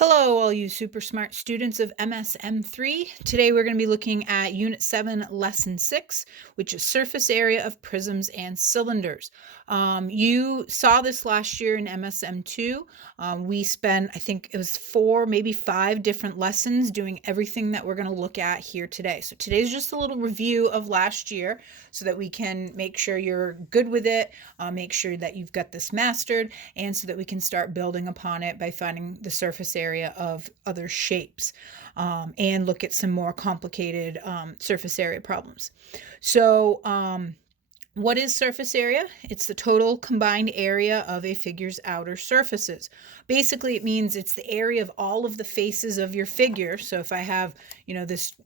Hello, all you super smart students of MSM3. Today we're going to be looking at Unit 7, Lesson 6, which is surface area of prisms and cylinders. You saw this last year in MSM2. We spent, I think it was 4, maybe 5 different lessons doing everything that we're going to look at here today. So today's just a little review of last year so that we can make sure you're good with it, make sure that you've got this mastered, and so that we can start building upon it by finding the surface area of other shapes and look at some more complicated surface area problems. So what is surface area? It's the total combined area of a figure's outer surfaces. Basically, it means it's the area of all of the faces of your figure. So if I have, this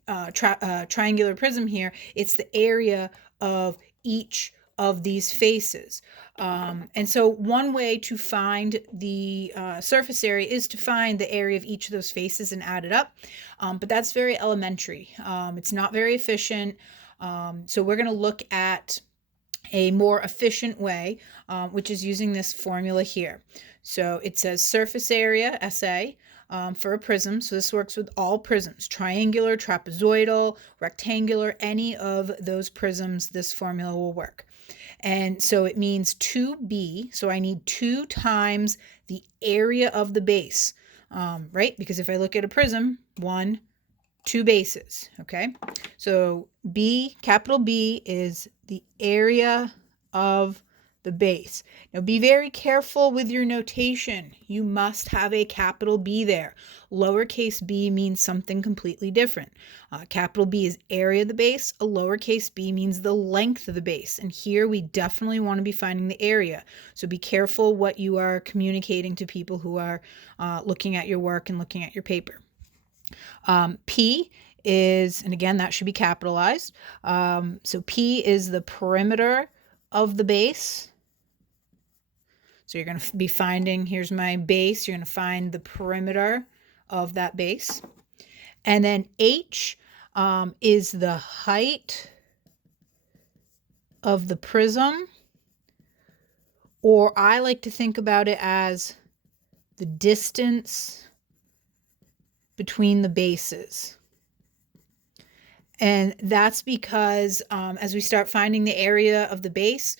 triangular prism here, it's the area of each of these faces. And so one way to find the surface area is to find the area of each of those faces and add it up. But that's very elementary. It's not very efficient. So we're going to look at a more efficient way, which is using this formula here. So it says surface area, SA, for a prism. So this works with all prisms, triangular, trapezoidal, rectangular, any of those prisms, this formula will work. And so it means 2b, so I need 2 times the area of the base, right? Because if I look at a prism, 2 bases, okay? So B, capital B, is the area of the base. Now be very careful with your notation. You must have a capital B there. Lowercase b means something completely different. Capital B is area of the base. A lowercase b means the length of the base. And here we definitely want to be finding the area. So be careful what you are communicating to people who are looking at your work and looking at your paper. P is, and again, that should be capitalized. So P is the perimeter of the base. So you're going to be finding, here's my base, you're going to find the perimeter of that base. And then H is the height of the prism, or I like to think about it as the distance between the bases. And that's because as we start finding the area of the base,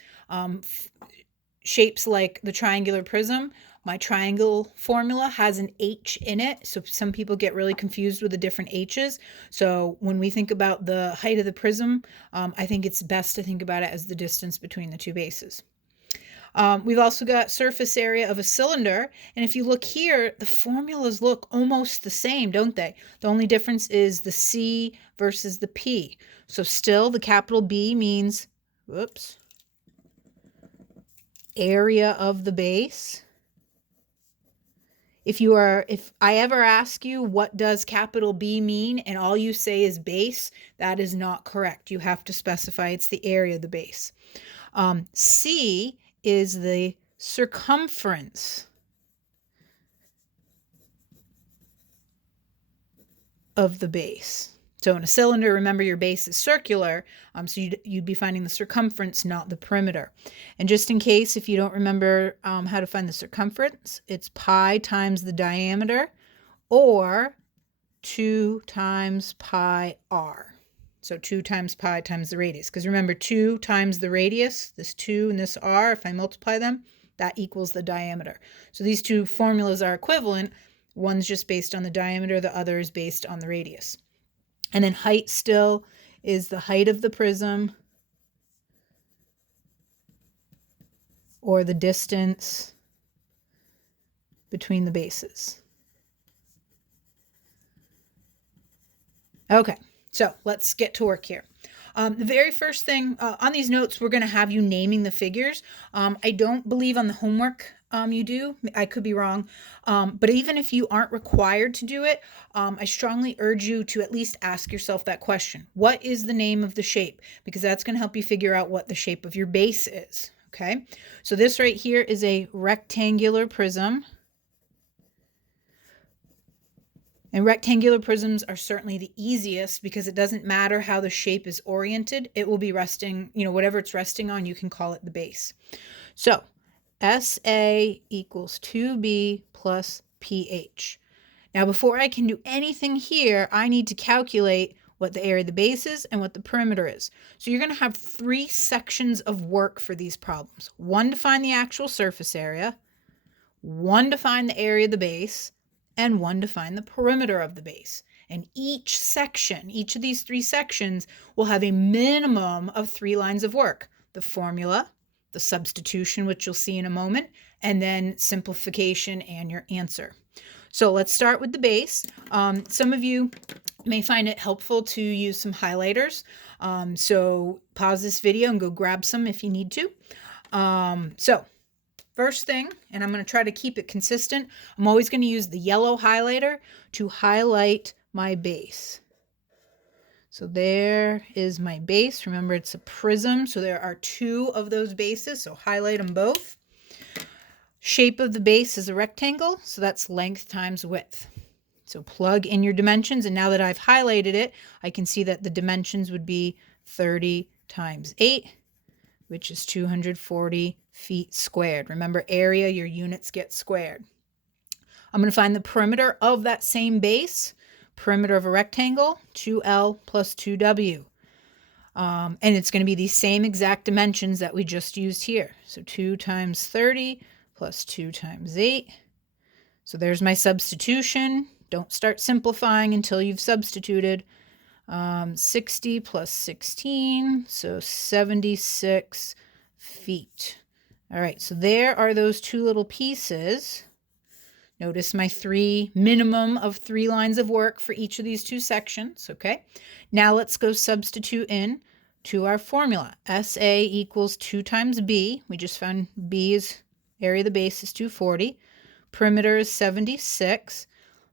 shapes like the triangular prism, my triangle formula has an H in it. So some people get really confused with the different H's. So when we think about the height of the prism, I think it's best to think about it as the distance between the 2 bases. We've also got surface area of a cylinder. And if you look here, the formulas look almost the same, don't they? The only difference is the C versus the P. So still the capital B means, area of the base. If I ever ask you what does capital B mean and all you say is base, that is not correct. You have to specify it's the area of the base. C is the circumference of the base. So in a cylinder, remember your base is circular, so you'd be finding the circumference, not the perimeter. And just in case, if you don't remember how to find the circumference, it's pi times the diameter, or 2 times pi r. So 2 times pi times the radius. Because remember, 2 times the radius, this 2 and this r, if I multiply them, that equals the diameter. So these two formulas are equivalent. One's just based on the diameter, the other is based on the radius. And then height still is the height of the prism, or the distance between the bases. Okay, so let's get to work here. The very first thing on these notes, we're going to have you naming the figures. I don't believe on the homework you do. I could be wrong. But even if you aren't required to do it, I strongly urge you to at least ask yourself that question. What is the name of the shape? Because that's going to help you figure out what the shape of your base is. Okay, so this right here is a rectangular prism. And rectangular prisms are certainly the easiest because it doesn't matter how the shape is oriented. It will be resting, whatever it's resting on, you can call it the base. So SA equals 2B plus PH. Now, before I can do anything here, I need to calculate what the area of the base is and what the perimeter is. So you're going to have 3 sections of work for these problems. One to find the actual surface area, one to find the area of the base, and one to find the perimeter of the base. And each section, each of these 3 sections, will have a minimum of 3 lines of work. The formula, the substitution, which you'll see in a moment, and then simplification and your answer. So let's start with the base. Some of you may find it helpful to use some highlighters. So pause this video and go grab some if you need to. So first thing, and I'm going to try to keep it consistent, I'm always going to use the yellow highlighter to highlight my base. So there is my base. Remember, it's a prism, so there are 2 of those bases, so highlight them both. Shape of the base is a rectangle, so that's length times width. So plug in your dimensions, and now that I've highlighted it, I can see that the dimensions would be 30 times 8, which is 240 feet squared. Remember, area, your units get squared. I'm going to find the perimeter of that same base. Perimeter of a rectangle, 2L plus 2W. And it's going to be these same exact dimensions that we just used here. So 2 times 30 plus 2 times 8. So there's my substitution. Don't start simplifying until you've substituted. 60 plus 16, so 76 feet. All right, so there are those 2 little pieces. Notice my minimum of 3 lines of work for each of these 2 sections, okay? Now let's go substitute in to our formula. SA equals 2 times B. We just found B's area of the base is 240. Perimeter is 76.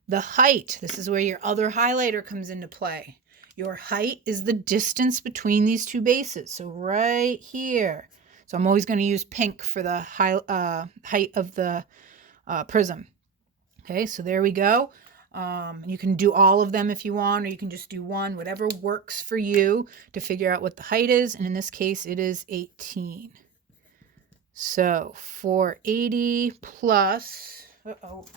The height, this is where your other highlighter comes into play. Your height is the distance between these 2 bases. So right here. So I'm always going to use pink for the height of the prism. Okay, so there we go. You can do all of them if you want, or you can just do one, whatever works for you to figure out what the height is. And in this case, it is 18. So 480 plus, all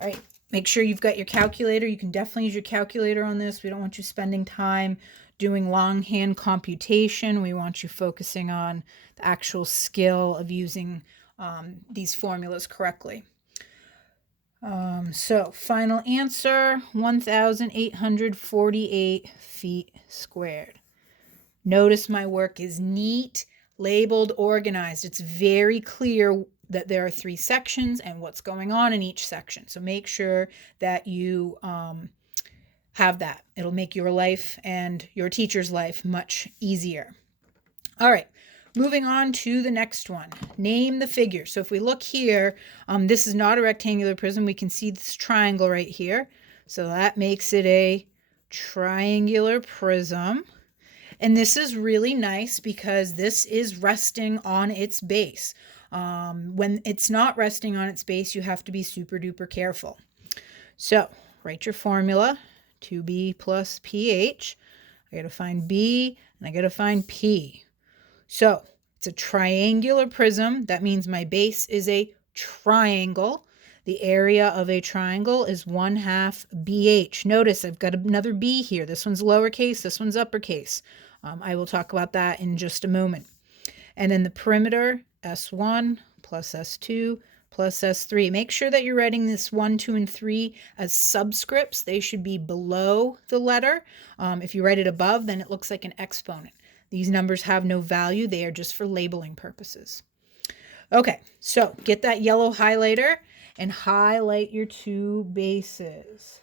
right, make sure you've got your calculator. You can definitely use your calculator on this. We don't want you spending time doing longhand computation. We want you focusing on the actual skill of using these formulas correctly. So final answer, 1,848 feet squared. Notice my work is neat, labeled, organized. It's very clear that there are 3 sections and what's going on in each section. So make sure that you have that. It'll make your life and your teacher's life much easier. All right. Moving on to the next one, name the figure. So if we look here, this is not a rectangular prism. We can see this triangle right here. So that makes it a triangular prism. And this is really nice because this is resting on its base. When it's not resting on its base, you have to be super duper careful. So write your formula, 2B plus PH. I got to find B and I got to find P. So it's a triangular prism. That means my base is a triangle. The area of a triangle is 1/2 BH. Notice I've got another B here. This one's lowercase, this one's uppercase. I will talk about that in just a moment. And then the perimeter, S1 plus S2 plus S3. Make sure that you're writing this 1, 2, and 3 as subscripts. They should be below the letter. If you write it above, then it looks like an exponent. These numbers have no value. They are just for labeling purposes. Okay, so get that yellow highlighter and highlight your 2 bases.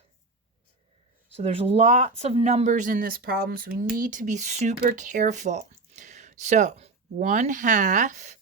So there's lots of numbers in this problem, so we need to be super careful. So 1/2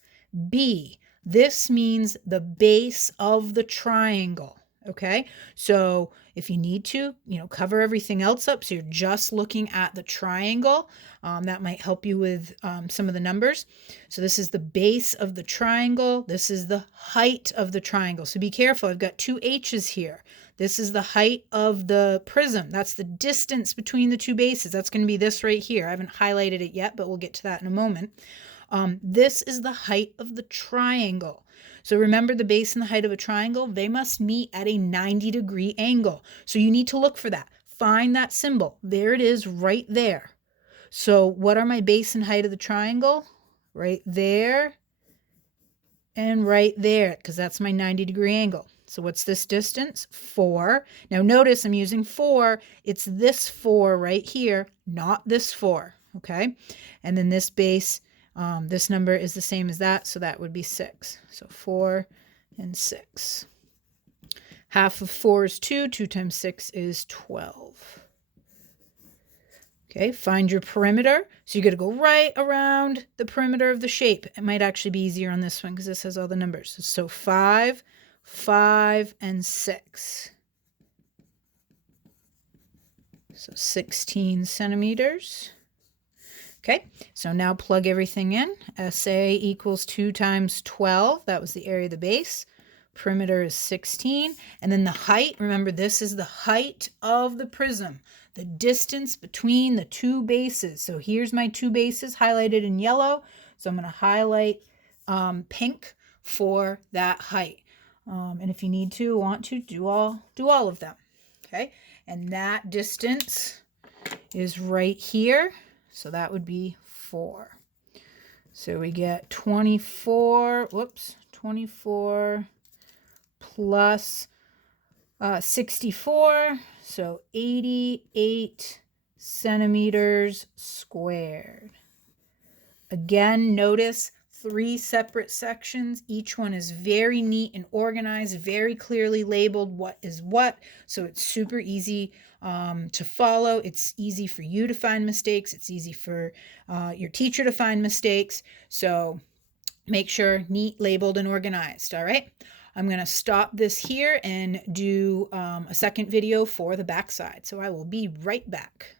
B. This means the base of the triangle. Okay, so if you need to, cover everything else up, so you're just looking at the triangle, that might help you with some of the numbers. So this is the base of the triangle. This is the height of the triangle. So be careful. I've got 2 H's here. This is the height of the prism. That's the distance between the 2 bases. That's going to be this right here. I haven't highlighted it yet, but we'll get to that in a moment. This is the height of the triangle. So remember, the base and the height of a triangle, they must meet at a 90-degree angle. So you need to look for that. Find that symbol. There it is right there. So what are my base and height of the triangle? Right there and right there, because that's my 90-degree angle. So what's this distance? 4. Now notice I'm using 4. It's this 4 right here, not this 4, okay? And then this base, this number is the same as that, so that would be 6. So 4 and 6. Half of 4 is 2. 2 times 6 is 12. Okay, find your perimeter. So you're going to go right around the perimeter of the shape. It might actually be easier on this one because this has all the numbers. So 5, 5, and 6. So 16 centimeters. Okay, so now plug everything in. SA equals 2 times 12. That was the area of the base. Perimeter is 16. And then the height, remember this is the height of the prism, the distance between the two bases. So here's my two bases highlighted in yellow. So I'm going to highlight pink for that height. And if you need to, want to, do all of them. Okay, and that distance is right here. So that would be 4. So we get 24 plus 64, so 88 centimeters squared. Again, notice 3 separate sections. Each one is very neat and organized, very clearly labeled what is what, so it's super easy to follow. It's easy for you to find mistakes. It's easy for your teacher to find mistakes. So make sure neat, labeled, and organized, all right? I'm going to stop this here and do a second video for the backside. So I will be right back.